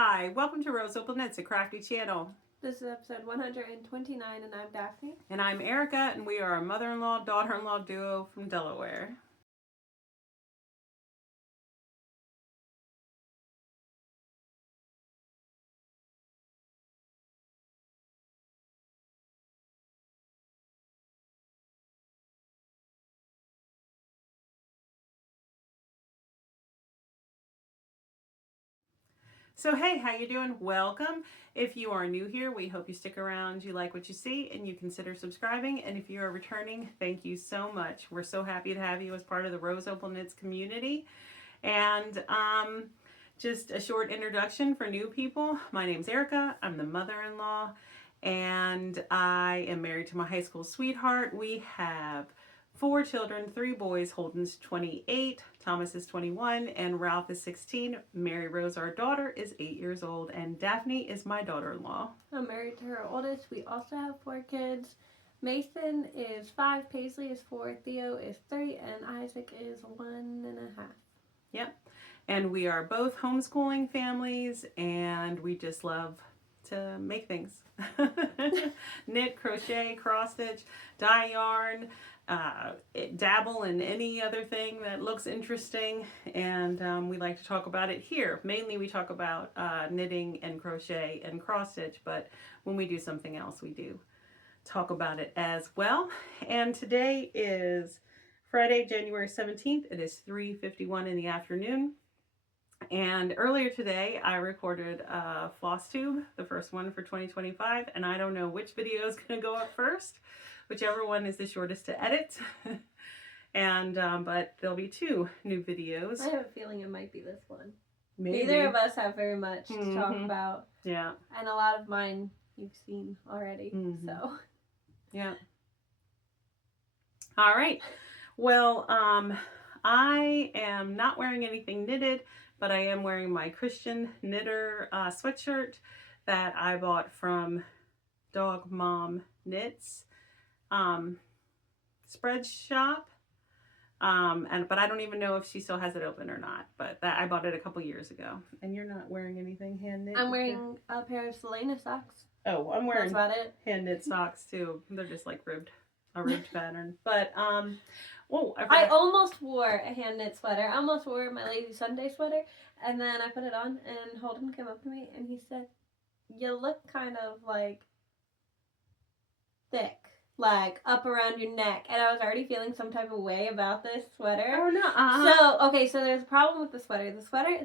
Hi, welcome to Rose Opal Knits, a crafty channel. This is episode 129 and I'm Daphne. And I'm Erica, and we are a mother-in-law, daughter-in-law duo from Delaware. So hey, how you doing? Welcome. If you are new here, we hope you stick around, you like what you see, and you consider subscribing. And if you are returning, thank you so much. We're so happy to have you as part of the Rose Opal Knits community. And just a short introduction for new people. My name's Erica. I'm the mother-in-law, and I am married to my high school sweetheart. We have 4 children, 3 boys. Holden's 28, Thomas is 21, and Ralph is 16. Mary Rose, our daughter, is 8 years old, and Daphne is my daughter-in-law. I'm married to her oldest. We also have 4 kids. Mason is 5, Paisley is 4, Theo is 3, and Isaac is 1.5. Yep. And we are both homeschooling families, and we just love to make things. Knit, crochet, cross stitch, dye yarn, dabble in any other thing that looks interesting, and we like to talk about it here. Mainly we talk about knitting and crochet and cross stitch, but when we do something else, we do talk about it as well. And today is Friday, January 17th. It is 3:51 in the afternoon. And earlier today, I recorded a floss tube, the first one for 2025, and I don't know which video is going to go up first, whichever one is the shortest to edit. And but there'll be 2 new videos. I have a feeling it might be this one. Maybe. Neither of us have very much to talk about. Yeah. And a lot of mine you've seen already, so. Yeah. All right. Well, I am not wearing anything knitted, but I am wearing my Christian knitter sweatshirt that I bought from Dog Mom Knits spread shop. But I don't even know if she still has it open or not, but I bought it a couple years ago. And you're not wearing anything hand knit? I'm wearing a pair of Selena socks. Oh, I'm wearing That's about it. Hand knit socks too. They're just like a ribbed pattern. But whoa, I almost wore a hand knit sweater. I almost wore my Lazy Sunday sweater, and then I put it on, and Holden came up to me and he said, "You look kind of like thick, like up around your neck." And I was already feeling some type of way about this sweater. Oh no. So there's a problem with the sweater.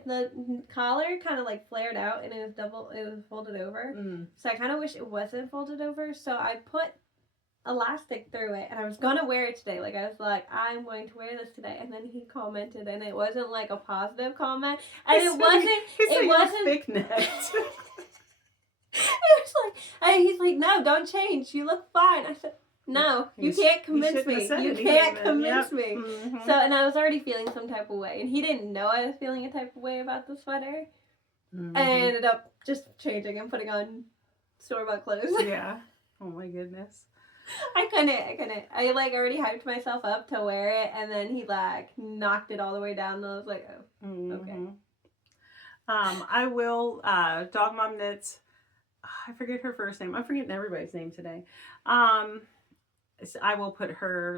The collar kind of like flared out, and it was folded over. So I kind of wish it wasn't folded over. So I put elastic through it, and I was gonna wear it today. Like I was like, I'm going to wear this today, and then he commented, and it wasn't like a positive comment, and it wasn't thick necked. It was like, he's like, "No, don't change. You look fine." I said, "No, you can't convince me. You can't convince me." So, and I was already feeling some type of way, and he didn't know I was feeling a type of way about the sweater. I ended up just changing and putting on store-bought clothes. Yeah. Oh my goodness. I couldn't. I like already hyped myself up to wear it, and then he like knocked it all the way down, and I was like, "Oh, okay." I will, Dog Mom Knits, I forget her first name. I'm forgetting everybody's name today. I will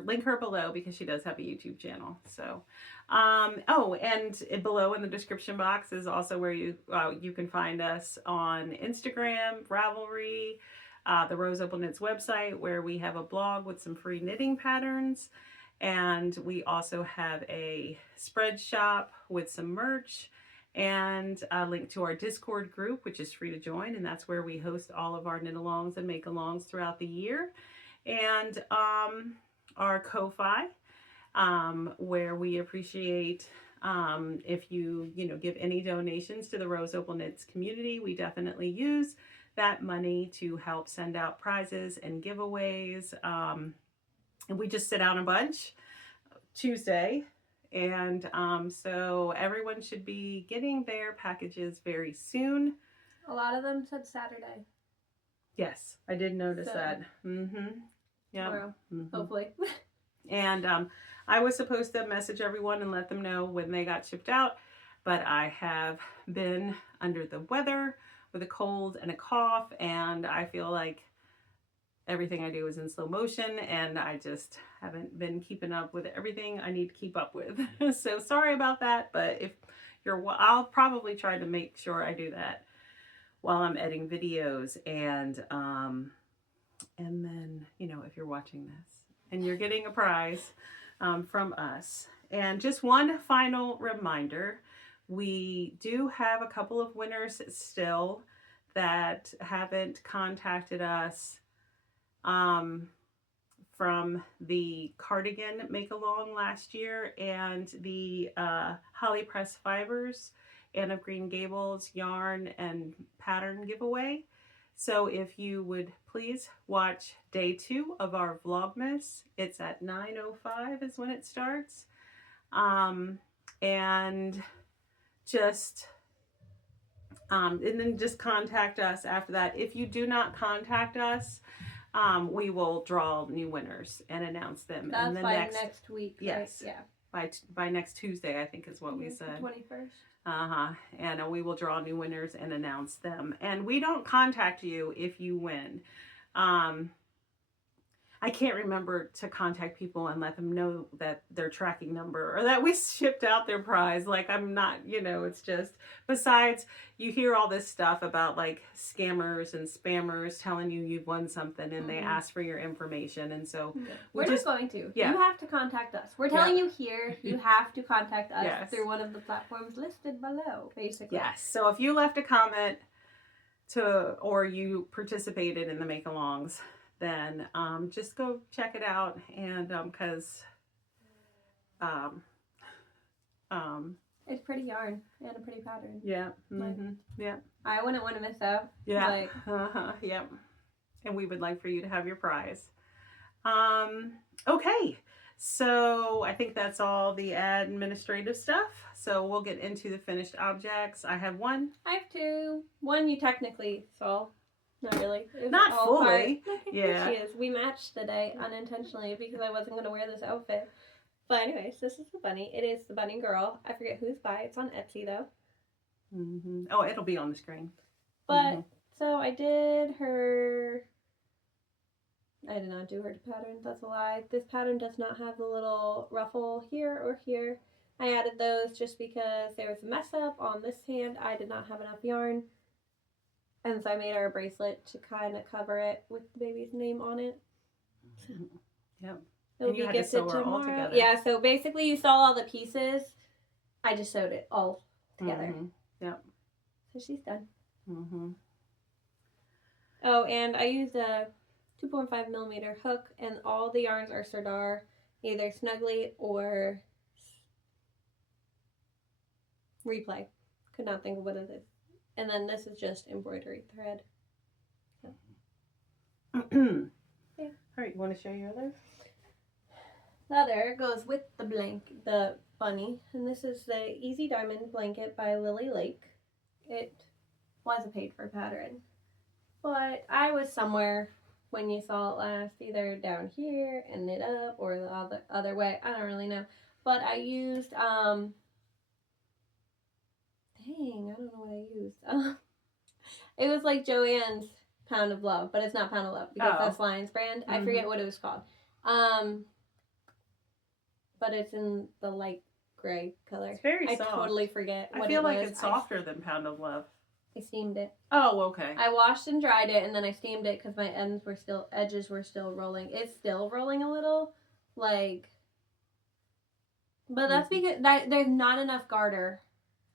link her below because she does have a YouTube channel. So, and below in the description box is also where you can find us on Instagram, RAVELRY, the Rose Opal Knits website, where we have a blog with some free knitting patterns. And we also have a spread shop with some merch, and a link to our Discord group, which is free to join. And that's where we host all of our knit alongs and make alongs throughout the year. And our Ko-Fi, where we appreciate if you give any donations to the Rose Opal Knits community. We definitely use that money to help send out prizes and giveaways. And we just sit out a bunch Tuesday. And so everyone should be getting their packages very soon. A lot of them said Saturday. Yes, I did notice that. Yeah. Tomorrow, hopefully. And I was supposed to message everyone and let them know when they got shipped out. but I have been under the weather with a cold and a cough, and I feel like everything I do is in slow motion, and I just haven't been keeping up with everything I need to keep up with. So sorry about that, but if you're, I'll probably try to make sure I do that while I'm editing videos, and then, you know, if you're watching this and you're getting a prize from us. And just one final reminder, we do have a couple of winners still that haven't contacted us from the cardigan make-along last year and the Holly Press Fibers Anne of Green Gables yarn and pattern giveaway. So if you would please watch day 2 of our Vlogmas. It's at 9:05 is when it starts. And just and then just contact us after that. If you do not contact us, we will draw new winners and announce them. That's and the by next week. Yes. Right? Yeah. By next Tuesday, I think is what we said. 21st. And we will draw new winners and announce them. And we don't contact you if you win. I can't remember to contact people and let them know that their tracking number or that we shipped out their prize. Like, I'm not, you know, it's just, besides, you hear all this stuff about like scammers and spammers telling you you've won something and they ask for your information. And so we're just going to. Yeah. You have to contact us. We're telling you here, you have to contact us through one of the platforms listed below, basically. Yes. So if you left a comment or you participated in the make-alongs, then just go check it out, and because it's pretty yarn and a pretty pattern. Yeah. Yeah. I wouldn't want to miss out. Yeah. Like, yep. And we would like for you to have your prize. Okay. So I think that's all the administrative stuff. So we'll get into the finished objects. I have one. I have two. One you technically saw. Not really. Not fully. Yeah. She is. We matched today unintentionally because I wasn't going to wear this outfit. But anyways, this is the bunny. It is the bunny girl. I forget who's by. It's on Etsy though. Oh, it'll be on the screen. But so I did her. I did not do her pattern. That's a lie. This pattern does not have the little ruffle here or here. I added those just because there was a mess up on this hand. I did not have enough yarn. And so I made her a bracelet to kind of cover it with the baby's name on it. Yep. It'll and you be had to sew her tomorrow. all together. Yeah, so basically you saw all the pieces. I just sewed it all together. Yep. So she's done. Oh, and I used a 2.5 millimeter hook, and all the yarns are Sardar, either Snuggly or Replay. Could not think of what it is. And then this is just embroidery thread. So. Yeah. All right, you want to show your other? The other goes with the bunny, and this is the Easy Diamond blanket by Lily Lake. It was a paid for pattern, but I was somewhere when you saw it last, either down here and knit up or the other way. I don't really know, but I used dang, I don't know what I used. It was like Joanne's Pound of Love, but it's not Pound of Love because that's Lion's brand. I forget what it was called. But it's in the light gray color. It's very soft. I totally forget what it was. I feel like it's softer than Pound of Love. I steamed it. Oh, okay. I washed and dried it, and then I steamed it because my edges were still rolling. It's still rolling a little, like, but that's because there's not enough garter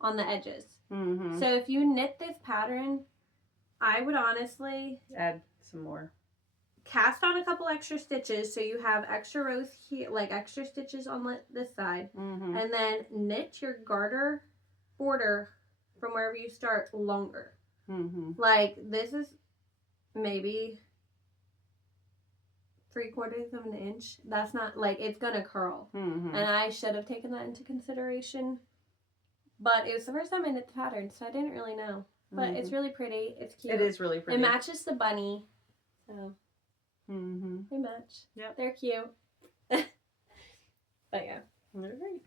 on the edges. So if you knit this pattern, I would honestly add some more. Cast on a couple extra stitches so you have extra rows here, like extra stitches on this side, and then knit your garter border from wherever you start longer. Like this is maybe 3/4 of an inch. That's not like it's gonna curl, and I should have taken that into consideration. But it was the first time I knit the pattern, so I didn't really know. But it's really pretty. It's cute. It is really pretty. It matches the bunny. So they match. Yep. They're cute. But yeah. All right.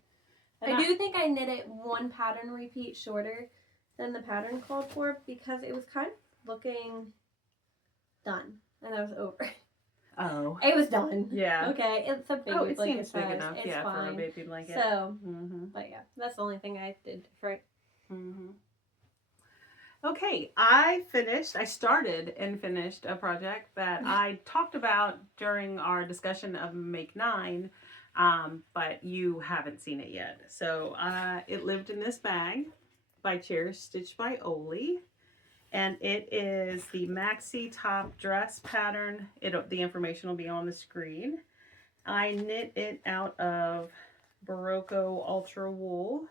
I do think I knit it one pattern repeat shorter than the pattern called for because it was kind of looking done and I was over. Oh. It was done. Yeah. Okay, it's a baby it blanket seems big size. enough, It's fine. for a baby blanket. So, but yeah, that's the only thing I did different. Okay, I started and finished a project that I talked about during our discussion of Make 9, but you haven't seen it yet. So it lived in this bag by Cherish Stitched by Oli, and it is the maxi top dress pattern. The information will be on the screen. I knit it out of Barocco Ultra Wool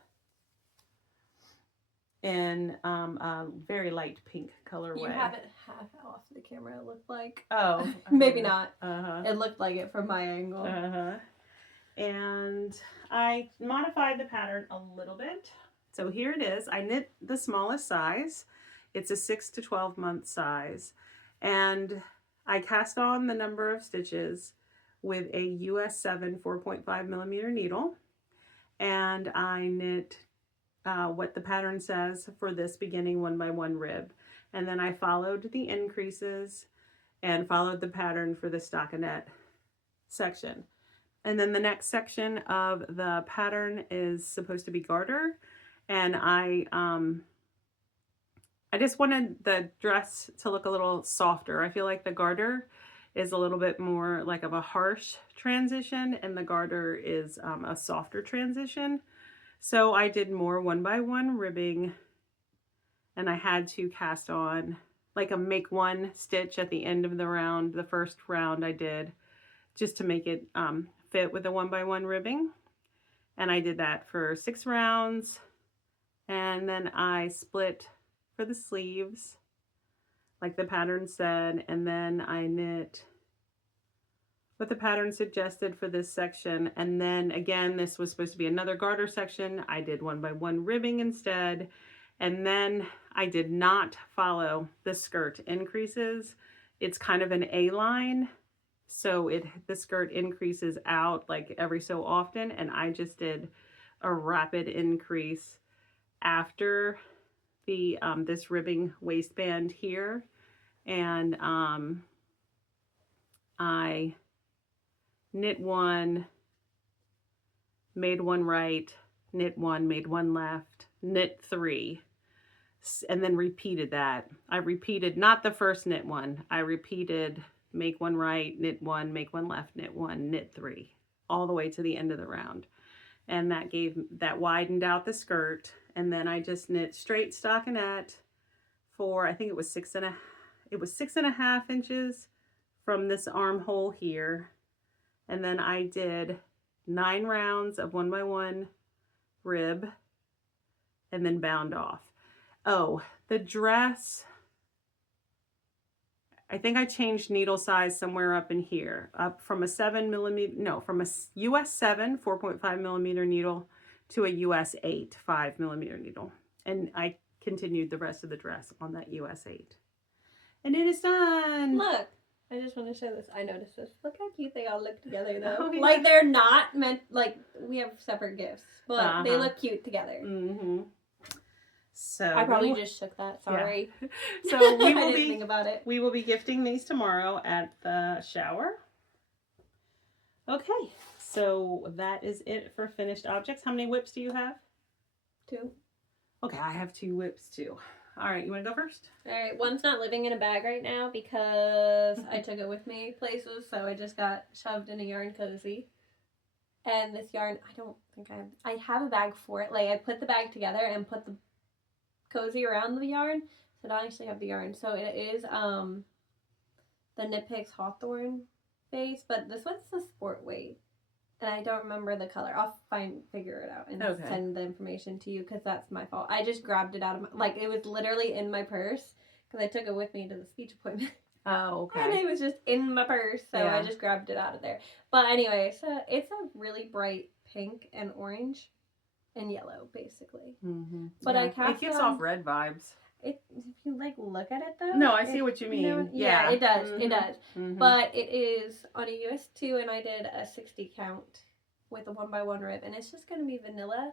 in a very light pink colorway. You have it half off the camera, it looked like. Oh. Maybe not. It looked like it from my angle. And I modified the pattern a little bit. So here it is. I knit the smallest size. It's a 6 to 12 month size. And I cast on the number of stitches with a US 7 4.5 millimeter needle. And I knit what the pattern says for this beginning 1x1 rib. And then I followed the increases and followed the pattern for the stockinette section. And then the next section of the pattern is supposed to be garter. And I just wanted the dress to look a little softer. I feel like the garter is a little bit more like of a harsh transition and the garter is a softer transition. So I did more 1x1 ribbing and I had to cast on like a make one stitch at the end of the round. The first round I did just to make it fit with the 1x1 ribbing. And I did that for 6 rounds. And then I split for the sleeves like the pattern said. And then I knit what the pattern suggested for this section. And then again, this was supposed to be another garter section. I did 1x1 ribbing instead. And then I did not follow the skirt increases. It's kind of an A-line. So the skirt increases out like every so often. And I just did a rapid increase after the this ribbing waistband here. And I knit one, made one right, knit one, made one left, knit 3, and then repeated that. I repeated not the first knit one. I repeated make one right, knit one, make one left, knit one, knit 3, all the way to the end of the round. And that widened out the skirt. And then I just knit straight stockinette for, I think it was 6.5 inches from this armhole here. And then I did 9 rounds of 1x1 rib and then bound off. Oh, the dress, I think I changed needle size somewhere up in here, up from a from a US 7 4.5 millimeter needle to a US 8 5 millimeter needle. And I continued the rest of the dress on that US 8. And it is done. Look. I just want to show this. I noticed this. Look how cute they all look together, though. Oh, yeah. Like, they're not meant, like, we have separate gifts, but they look cute together. So I probably just shook that. Sorry. Yeah. So I didn't think about it. We will be gifting these tomorrow at the shower. Okay, so that is it for finished objects. How many whips do you have? 2. Okay, I have 2 whips too. All right, you want to go first? All right, one's not living in a bag right now because I took it with me places, so I just got shoved in a yarn cozy. And this yarn, I don't think I have a bag for it. Like, I put the bag together and put the cozy around the yarn, so I don't actually have the yarn. So it is the Knit Picks Hawthorne base, but this one's the sport weight. And I don't remember the color. I'll figure it out and send the information to you because that's my fault. I just grabbed it out of my, it was literally in my purse because I took it with me to the speech appointment. Oh, okay. And it was just in my purse, so I just grabbed it out of there. But anyway, so it's a really bright pink and orange and yellow, basically. But I cast it gives off red vibes. If you look at it though. No, I see what you mean. You know, yeah, it does. It does. But it is on a US 2, and I did a 60 count with a 1x1 rib, and it's just gonna be vanilla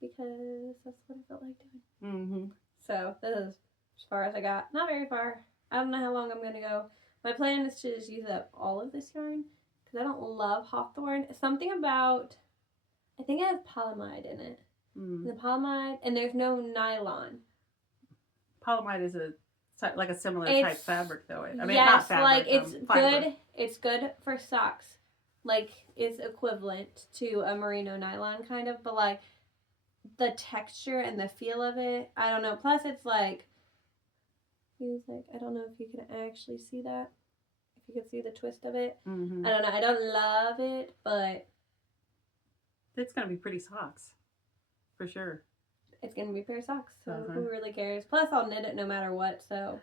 because that's what I felt like doing. So this is as far as I got. Not very far. I don't know how long I'm gonna go. My plan is to just use up all of this yarn because I don't love hawthorn. Something about, I think it has polyamide in it. The polyamide, and there's no nylon. Polyamide is like a similar type fabric, though. I mean, yes, not fabric. Like it's fiber. good. It's good for socks. Like it's equivalent to a merino nylon kind of, but like the texture and the feel of it, I don't know. Plus, it's like, I don't know if you can actually see that. If you can see the twist of it, I don't know. I don't love it, but it's gonna be pretty socks. For sure. It's going to be a pair of socks, so who really cares? Plus, I'll knit it no matter what, so.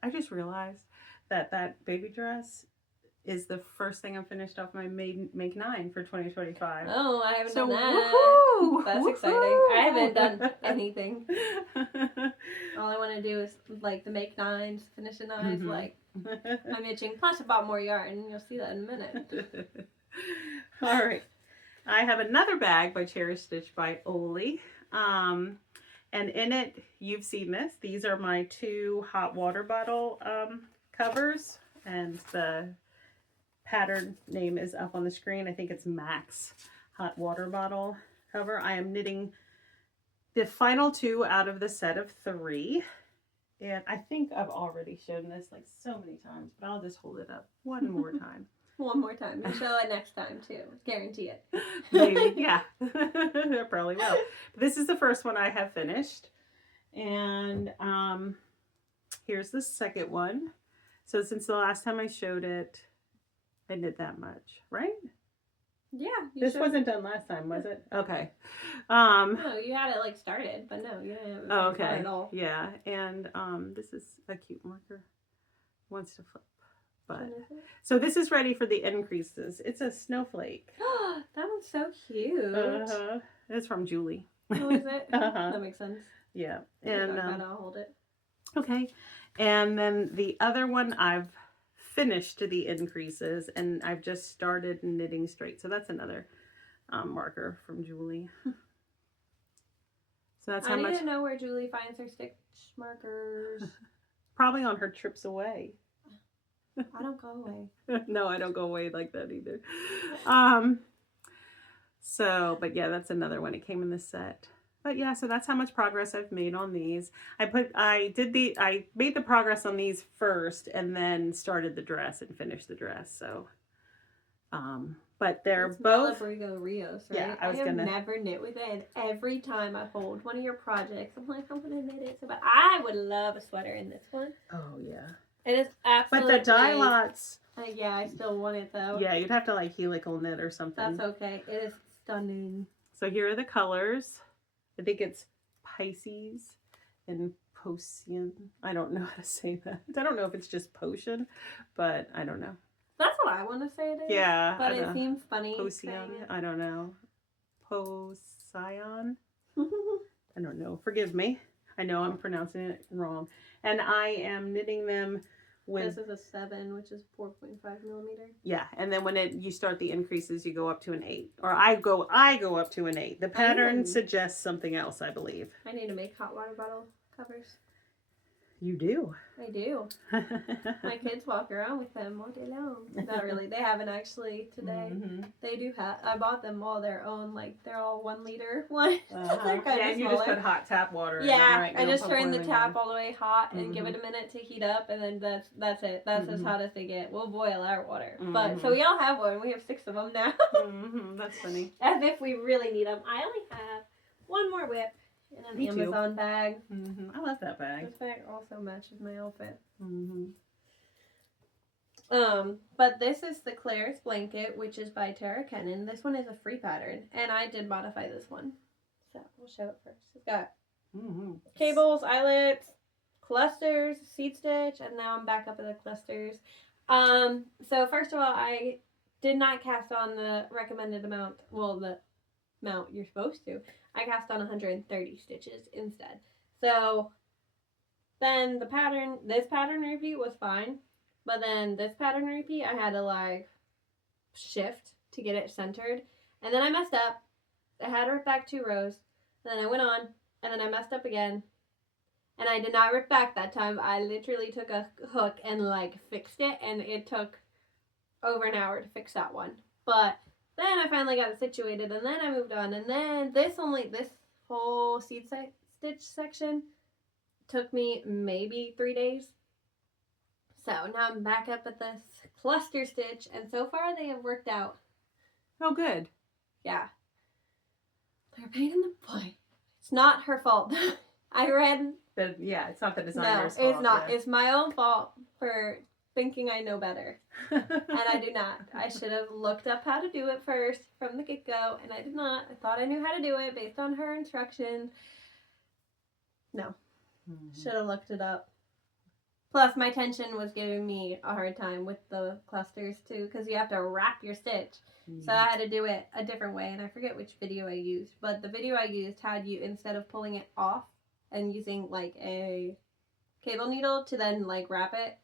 I just realized that baby dress is the first thing I finished off my Make 9 for 2025. Oh, I haven't done that. Woohoo! That's exciting. I haven't done anything. All I want to do is, like, the Make 9s, finish the 9s, like, I'm itching. Plus, I bought more yarn, and you'll see that in a minute. All right. I have another bag by Cherish Stitch by Oli. And in it, you've seen this. These are my 2 hot water bottle covers. And the pattern name is up on the screen. I think it's Max hot water bottle cover. I am knitting the final 2 out of the set of 3. And I think I've already shown this like so many times, but I'll just hold it up one more time. One more time. You'll show it next time, too. Guarantee it. Maybe, yeah. I probably will. This is the first one I have finished. And here's the second one. So since the last time I showed it, I did that much, right? Yeah. This wasn't done last time, was it? Okay. No, you had it like started, but no, you didn't have it at all. Yeah. And this is a cute marker. Wants to flip. But so this is ready for the increases. It's a snowflake. That one's so cute. It's from Julie. Oh, is it? That makes sense. Yeah. And I'll hold it. Okay. And then the other one, I've finished the increases and I've just started knitting straight. So that's another marker from Julie. So that's how much. I need to know where Julie finds her stitch markers. Probably on her trips away. I don't go away. No, I don't go away like that either. So, but yeah, that's another one. It came in the set. But yeah, so that's how much progress I've made on these. I made the progress on these first and then started the dress and finished the dress. So, but they're it's both Malabrigo Rios, right? Yeah, I have never knit with it, and every time I hold one of your projects, I'm like, I'm gonna knit it. So, but I would love a sweater in this one. Oh yeah. It is absolutely. But the dye lots. Yeah, I still want it though. Yeah, you'd have to like helical knit or something. That's okay. It is stunning. So here are the colors. I think it's Pisces and Potion. I don't know how to say that. I don't know if it's just potion, but I don't know. That's what I want to say it is. Yeah. But it seems funny. Potion. I don't know. Procyon. I don't know. Forgive me. I know I'm pronouncing it wrong. And I am knitting them with... This is a 7, which is 4.5 millimeter. Yeah, and then when you start the increases, you go up to an 8. Or I go up to an 8. The pattern suggests something else, I believe. I need to make hot water bottle covers. You do. I do. My kids walk around with them all day long. Not really. They haven't actually today. Mm-hmm. They do have. I bought them all their own. Like they're all 1 liter one. They're kind of you just put hot tap water in them, right? I just turn the tap all the way hot and give it a minute to heat up, and then that's it. That's as hot as they get. We'll boil our water. But so we all have one. We have 6 of them now. That's funny. As if we really need them. I only have 1 more whip. In an Amazon bag. I love that bag. This bag also matches my outfit. But this is the Claire's blanket, which is by Tara Kennan. This one is a free pattern, and I did modify this one. So we'll show it first. It's got cables, eyelets, clusters, seed stitch, and now I'm back up at the clusters. So first of all, I did not cast on the recommended amount. Well, the amount you're supposed to. I cast on 130 stitches instead. So then this pattern repeat was fine. But then this pattern repeat, I had to like shift to get it centered. And then I messed up. I had to rip back 2 rows. Then I went on, and then I messed up again. And I did not rip back that time. I literally took a hook and like fixed it, and it took over an hour to fix that one. But then I finally got it situated, and then I moved on. And then this whole seed stitch section took me maybe 3 days. So now I'm back up at this cluster stitch, and so far they have worked out. Oh, good. Yeah. They're a pain in the butt. It's not her fault. I read. Yeah, it's not the designer's fault. No, it's not. Yeah. It's my own fault for thinking I know better. And I do not. I should have looked up how to do it first from the get-go, and I did not. I thought I knew how to do it based on her instructions. No. Should have looked it up. Plus, my tension was giving me a hard time with the clusters, too, because you have to wrap your stitch. So I had to do it a different way, and I forget which video I used. But the video I used had you, instead of pulling it off and using, like, a cable needle to then, like, wrap it,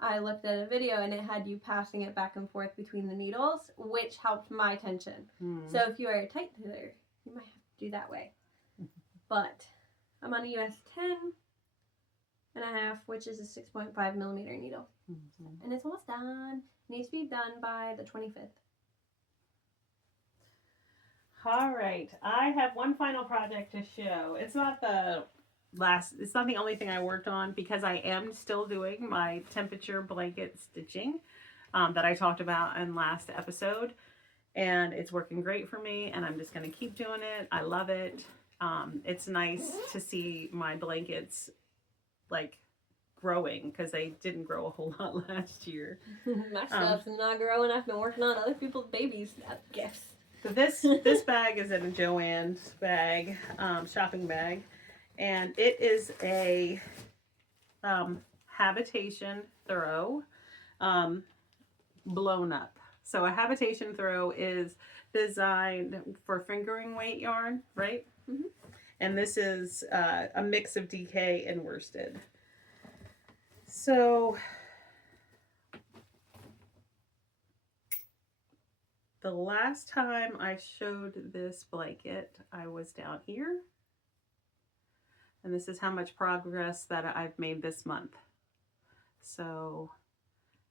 I looked at a video, and it had you passing it back and forth between the needles, which helped my tension. So if you are a tight fitter, you might have to do that way. But I'm on a US 10.5, which is a 6.5 millimeter needle. And it's almost done. It needs to be done by the 25th. All right. I have one final project to show. It's not the only thing I worked on, because I am still doing my temperature blanket stitching that I talked about in last episode. And it's working great for me, and I'm just going to keep doing it. I love it. It's nice to see my blankets like growing, because they didn't grow a whole lot last year. My stuff's not growing. I've been working on other people's babies' gifts. So this bag is in a Joann's bag, shopping bag, and it is a habitation throw blown up. So a habitation throw is designed for fingering weight yarn, right? And this is a mix of DK and worsted. So the last time I showed this blanket, I was down here. And this is how much progress that I've made this month. So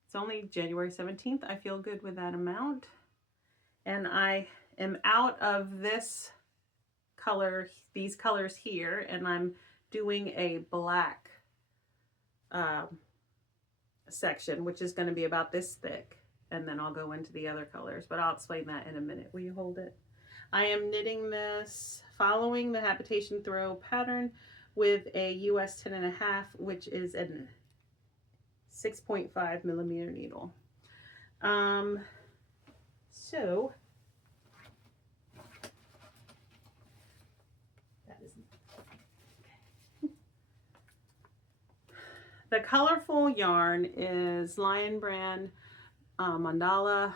it's only January 17th. I feel good with that amount. And I am out of this color, these colors here, and I'm doing a black section, which is going to be about this thick. And then I'll go into the other colors, but I'll explain that in a minute. Will you hold it? I am knitting this following the habitation throw pattern with a US 10.5, which is a 6.5 millimeter needle. So that is okay. The colorful yarn is Lion Brand mandala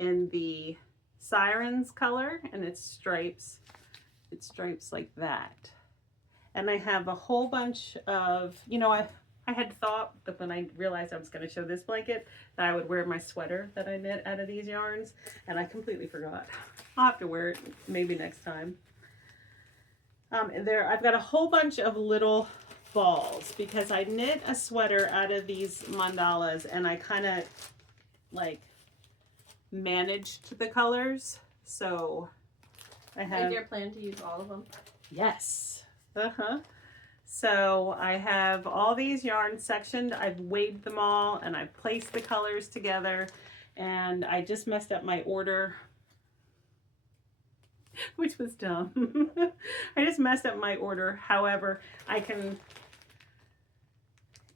in the Sirens color, and it's stripes like that. And I have a whole bunch of, I had thought that when I realized I was going to show this blanket that I would wear my sweater that I knit out of these yarns, and I completely forgot. I'll have to wear it maybe next time. I've got a whole bunch of little balls because I knit a sweater out of these mandalas, and I kind of like managed the colors. So I have. Is your plan to use all of them? Yes. So I have all these yarns sectioned. I've weighed them all and I've placed the colors together, and I just messed up my order, which was dumb. I just messed up my order. However, I can,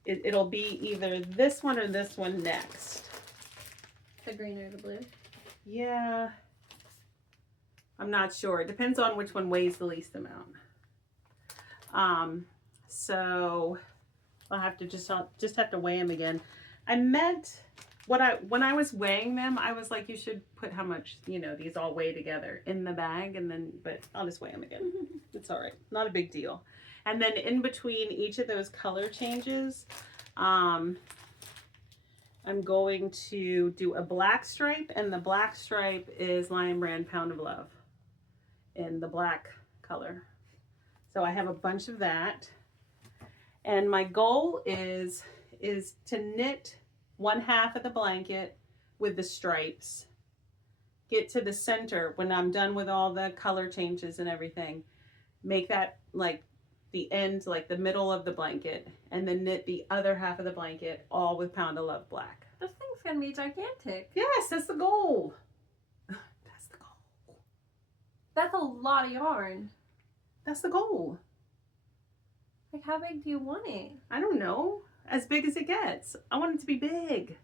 it'll be either this one or this one next. The green or the blue? Yeah. I'm not sure. It depends on which one weighs the least amount. So I'll have to just have to weigh them again. I meant when I was weighing them, I was like, you should put how much, these all weigh together in the bag, and then, but I'll just weigh them again. It's all right. Not a big deal. And then in between each of those color changes, I'm I'm going to do a black stripe, and the black stripe is Lion Brand Pound of Love in the black color. So I have a bunch of that. And my goal is to knit one half of the blanket with the stripes. Get to the center when I'm done with all the color changes and everything. Make that like the end, like the middle of the blanket, and then knit the other half of the blanket all with Pound of Love black. This thing's gonna be gigantic. Yes, that's the goal. That's the goal. That's a lot of yarn. That's the goal. Like, how big do you want it? I don't know. As big as it gets. I want it to be big.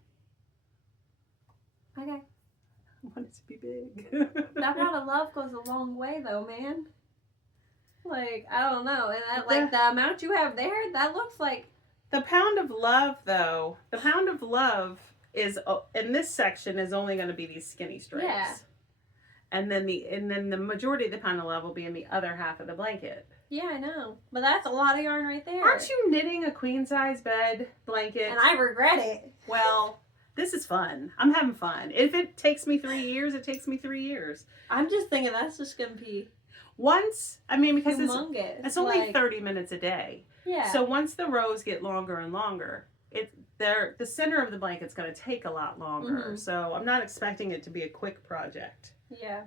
Okay. I want it to be big. That Pound of Love goes a long way, though, man. Like, I don't know. And that, like, the amount you have there, that looks like... The Pound of Love, though, the Pound of Love is, in this section, is only going to be these skinny stripes. Yeah. And then the majority of the Pound of Love will be in the other half of the blanket. Yeah, I know. But that's a lot of yarn right there. Aren't you knitting a queen size bed blanket? And I regret it. Well, this is fun. I'm having fun. If it takes me 3 years, it takes me 3 years. I'm just thinking that's just going to be... Once, I mean, because humongous. it's only like, 30 minutes a day. Yeah. So once the rows get longer and longer, the center of the blanket's going to take a lot longer. Mm-hmm. So I'm not expecting it to be a quick project. Yeah.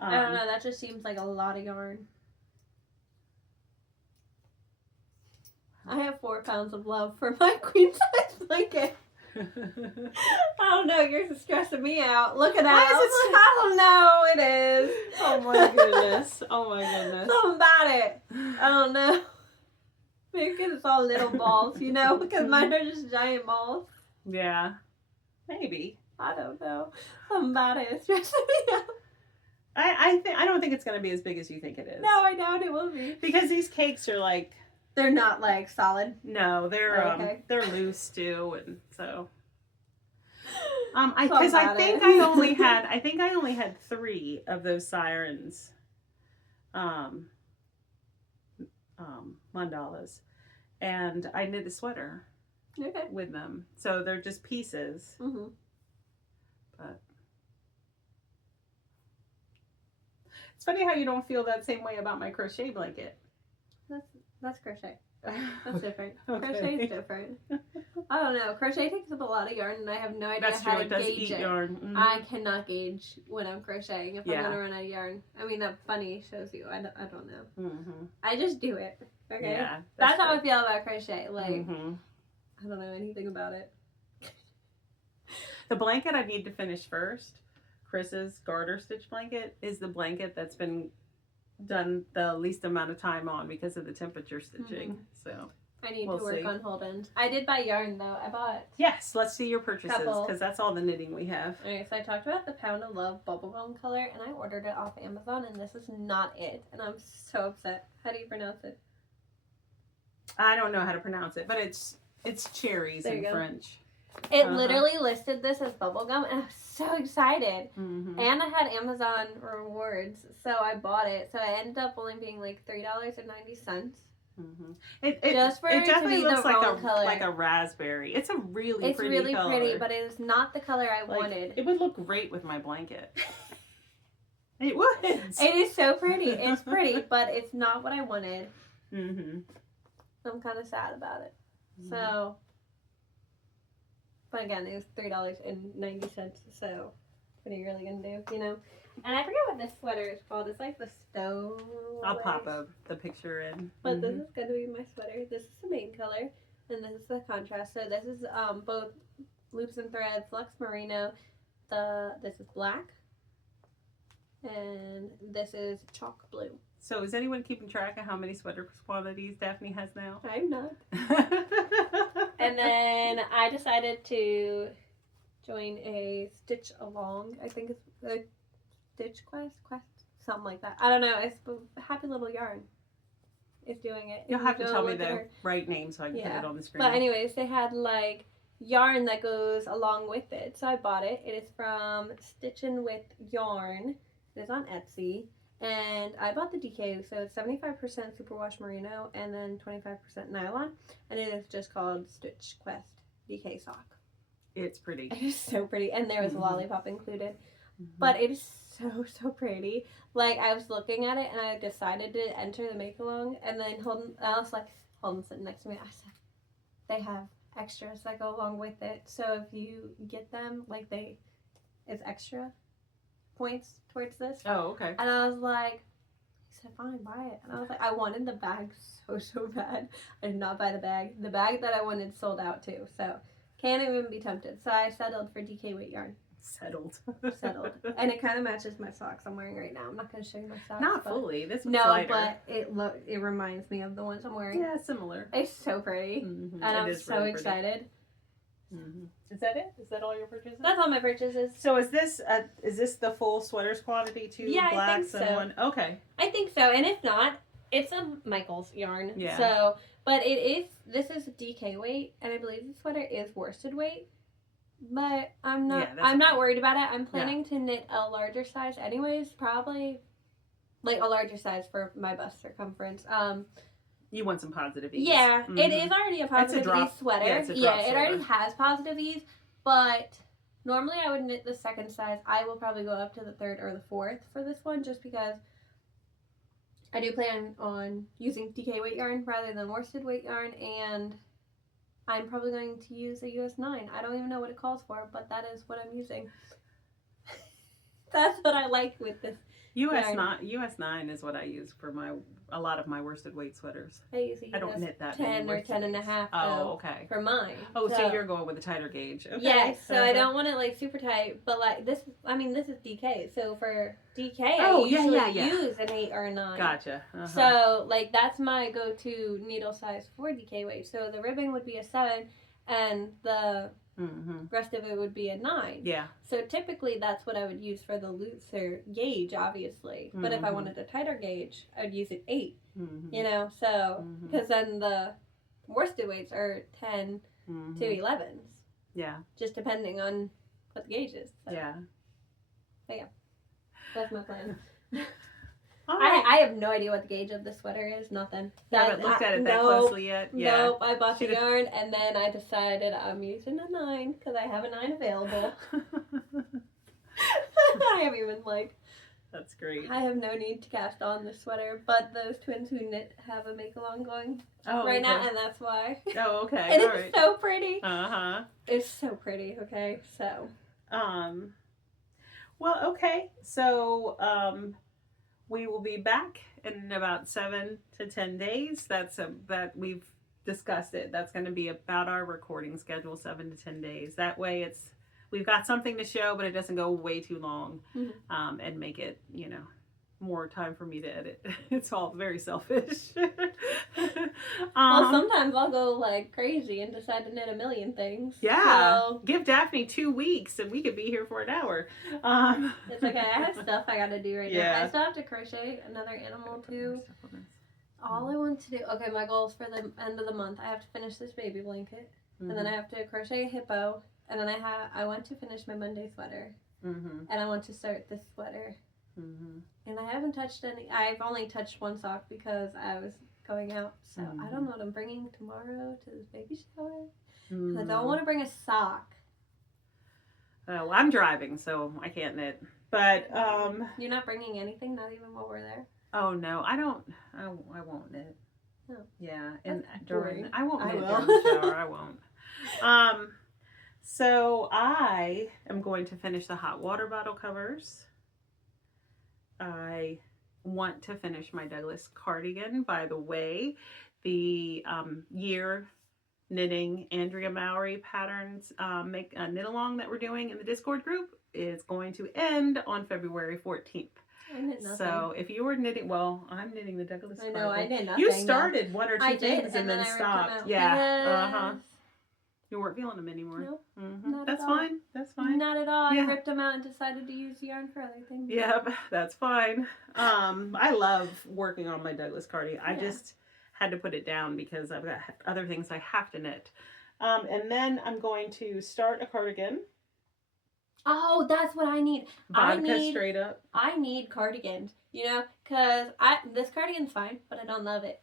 I don't know. That just seems like a lot of yarn. I have 4 pounds of love for my queen size blanket. I don't know. Yours is stressing me out. Look at that. I don't know. It is. Oh my goodness. Oh my goodness. Something about it. I don't know. Maybe because it's all little balls, you know? Because mine are just giant balls. Yeah. Maybe. I don't know. Something about it is stressing me out. I don't think it's going to be as big as you think it is. No, I doubt it will be. Because these cakes are like... They're not like solid. No, they're okay. They're loose too, and so Because I think I only had 3 of those sirens, mandalas, and I knit a sweater with them, so they're just pieces. Mm-hmm. But it's funny how you don't feel that same way about my crochet blanket. That's crochet. That's different. Okay. Crochet is different. I don't know. Crochet takes up a lot of yarn, and I have no idea That's how true. to It does gauge eat it. yarn. Mm-hmm. I cannot gauge when I'm crocheting if Yeah. I'm gonna run out of yarn. I mean, that bunny shows you. I don't know. Mm-hmm. I just do it. Okay. Yeah, that's how I feel about crochet. Like mm-hmm. I don't know anything about it. The blanket I need to finish first, Chris's garter stitch blanket, is the blanket that's been done the least amount of time on because of the temperature stitching. Mm-hmm. So I need we'll to work see. on hold ends. I did buy yarn though. I bought. Yes, let's see your purchases Couple. because that's all the knitting we have. Okay, so I talked about the Pound of Love bubblegum color, and I ordered it off Amazon, and this is not it, and I'm so upset. How do you pronounce it? I don't know how to pronounce it, but it's cherries There you in go. French. It literally listed this as bubblegum, and I was so excited. Mm-hmm. And I had Amazon rewards, so I bought it. So it ended up only being like $3.90. Mm-hmm. It Just for it to definitely be the looks like wrong color. like a raspberry. It's a really It's pretty really color. pretty, but it is not the color I Like, wanted. It would look great with my blanket. It would. It is so pretty. It's pretty, but it's not what I wanted. Mm-hmm. I'm kind of sad about it. So, but again, it was $3.90. So, what are you really gonna do? You know. And I forget what this sweater is called. It's like the stone. I'll pop the picture in. But this is gonna be my sweater. This is the main color, and this is the contrast. So this is both loops and threads, Lux Merino. This is black, and this is chalk blue. So is anyone keeping track of how many sweater quantities Daphne has now? I'm not. And then I decided to join a stitch along. I think it's a stitch quest, something like that. I don't know. It's a Happy Little Yarn is doing it. You'll have to tell me look at the her. right name so I can put it on the screen. But anyways, they had like yarn that goes along with it. So I bought it. It is from Stitchin' with Yarn. It is on Etsy. And I bought the DK, so it's 75% superwash merino and then 25% nylon. And it is just called Stitch Quest DK Sock. It's pretty. It is so pretty, and there was a Mhm. lollipop included. Mhm. But it is so pretty. Like, I was looking at it, and I decided to enter the make-along, and then Holden sitting next to me, I said, they have extras that go along with it, so if you get them, like, it's extra points towards this. Oh, okay. And I was like, he said, fine, buy it. And I was like, I wanted the bag so bad. I did not buy the bag. The bag that I wanted sold out too, so can't even be tempted. So I settled for DK weight yarn. Settled. And it kind of matches my socks I'm wearing right now. I'm not going to show you my socks. Not fully. This one's no, lighter. but it reminds me of the ones I'm wearing. Yeah, similar. It's so pretty. Mm-hmm. And I'm so really excited. Mm-hmm. Is that it? Is that all your purchases? That's all my purchases. So is this the full sweaters quantity? Two Yeah, blacks I think so. and one? Okay. I think so. And if not, it's a Michael's yarn. Yeah. So, but this is DK weight, and I believe the sweater is worsted weight. But I'm not worried about it. I'm planning to knit a larger size anyways, probably like a larger size for my bust circumference. You want some positive ease. Yeah, Mm-hmm. It is already a positive ease sweater. Yeah, it's a drop it already has positive ease, but normally I would knit the second size. I will probably go up to the third or the fourth for this one just because I do plan on using DK weight yarn rather than worsted weight yarn, and I'm probably going to use a US 9. I don't even know what it calls for, but that is what I'm using. That's what I like with this. US 9 is what I use for a lot of my worsted weight sweaters. I don't knit that 10 or 10 and a half. Oh, okay. For mine. Oh, so you're going with a tighter gauge. Okay. Yes, so I don't want it like super tight, but like this is DK. So for DK, I usually use an 8 or a 9. Gotcha. Uh-huh. So like that's my go-to needle size for DK weight. So the ribbon would be a 7, and the rest of it would be a 9. Yeah. So typically that's what I would use for the looser gauge, obviously. But if I wanted a tighter gauge, I'd use an 8. You know, so because then the worsted weights are 10 to 11s. Yeah. Just depending on what the gauge is. So. Yeah. But yeah, that's my plan. All right. I have no idea what the gauge of the sweater is. Nothing. You haven't looked at it that closely yet? Yeah. Nope. I bought the yarn and then I decided I'm using a 9 because I have a 9 available. I have even That's great. I have no need to cast on this sweater, but those twins who knit have a make-along going now, and that's why. Oh, okay. And all it's right. so pretty. Uh-huh. It's so pretty, okay? So. Well, okay. So, we will be back in about 7 to 10 days. That we've discussed it. That's going to be about our recording schedule, 7 to 10 days. That way we've got something to show, but it doesn't go way too long, and make it, more time for me to edit. It's all very selfish. Well, sometimes I'll go crazy and decide to knit a million things. Yeah. So give Daphne 2 weeks and we could be here for an hour. It's okay. I have stuff I gotta do right now. I still have to crochet another animal too. All I want to do, okay, my goals for the end of the month, I have to finish this baby blanket, and then I have to crochet a hippo, and then I want to finish my Monday sweater, and I want to start this sweater. And I haven't touched any. I've only touched one sock because I was going out. So I don't know what I'm bringing tomorrow to this baby shower. I don't want to bring a sock. Well, I'm driving, so I can't knit. But you're not bringing anything, not even while we're there. Oh no, I don't. I won't knit. No. Yeah, and boring. I won't knit will. during the shower. I won't. So I am going to finish the hot water bottle covers. I want to finish my Douglas cardigan. By the way, the year knitting Andrea Mowry patterns knit along that we're doing in the Discord group is going to end on February 14th. I knit nothing. So if you were knitting, well, I'm knitting the Douglas cardigan. I know, I did nothing. You started one or two things and then I stopped. Yeah. You weren't feeling them anymore. Nope. Not That's at all. fine. That's fine. Not at all. Yeah. I ripped them out and decided to use yarn for other things. Yep, that's fine. I love working on my Douglas cardigan. I just had to put it down because I've got other things I have to knit. And then I'm going to start a cardigan. Oh, that's what I need. Vodka straight up. I need cardigans, because this cardigan's fine, but I don't love it.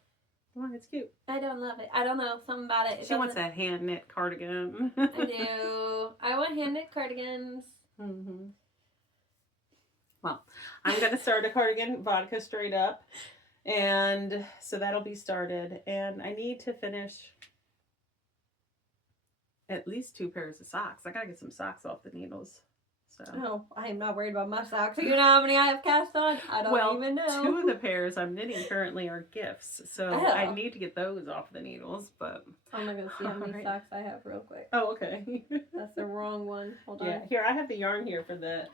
Come on, it's cute. I don't love it. I don't know. Something about it. She wants a hand knit cardigan. I do. I want hand knit cardigans. Mm-hmm. Well, I'm going to start a cardigan, vodka straight up. And so that'll be started. And I need to finish at least 2 pairs of socks. I got to get some socks off the needles. So. Oh, I am not worried about my socks. You know how many I have cast on? I don't even know. 2 of the pairs I'm knitting currently are gifts. So I need to get those off the needles. But I'm not going to see how many socks I have real quick. Oh, okay. That's the wrong one. Hold on. Yeah, here, I have the yarn here for the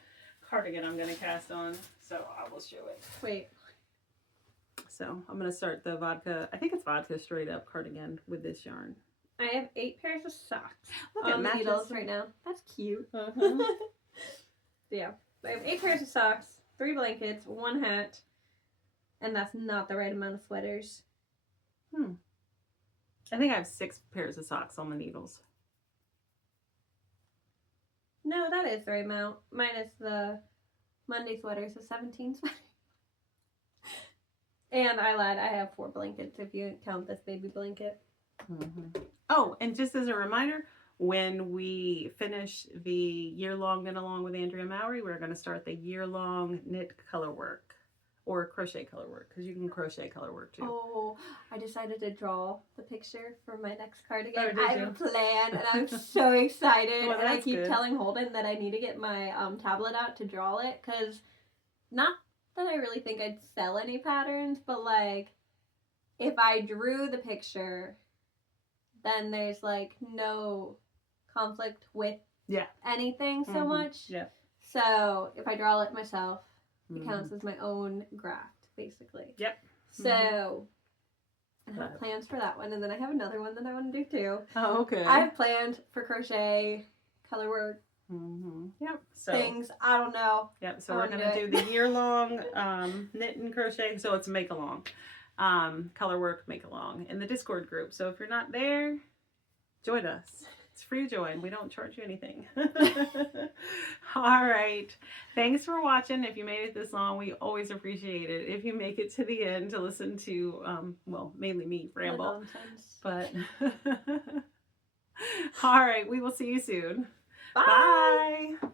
cardigan I'm going to cast on. So I will show it. Wait. So I'm going to start the vodka, I think it's vodka straight up cardigan with this yarn. I have 8 pairs of socks Look on the needles right now. That's cute. Uh-huh. Yeah. I have 8 pairs of socks, 3 blankets, 1 hat, and that's not the right amount of sweaters. I think I have 6 pairs of socks on the needles. No, that is the right amount. Minus the Monday sweaters, so 17 sweaters. And I lied, I have 4 blankets if you count this baby blanket. Mm-hmm. Oh, and just as a reminder, when we finish the year-long knit along with Andrea Mowry, we're going to start the year-long knit color work or crochet color work, because you can crochet color work too. Oh, I decided to draw the picture for my next cardigan. Oh, I have a plan, and I'm so excited. Well, and I that's keep good. telling Holden that I need to get my tablet out to draw it, because not that I really think I'd sell any patterns, but like, if I drew the picture, then there's like no conflict with anything so much. Yeah. So if I draw it myself, it counts as my own graft, basically. Yep. So I have plans for that one, and then I have another one that I want to do too. Oh, okay. I have planned for crochet, color work, Yep. So things. I don't know. Yep. So we're gonna do the year-long knit and crochet. So it's make along, color work, make along in the Discord group. So if you're not there, join us. It's free to join. We don't charge you anything. All right. Thanks for watching. If you made it this long, we always appreciate it. If you make it to the end to listen to, well, mainly me ramble. But all right. We will see you soon. Bye. Bye.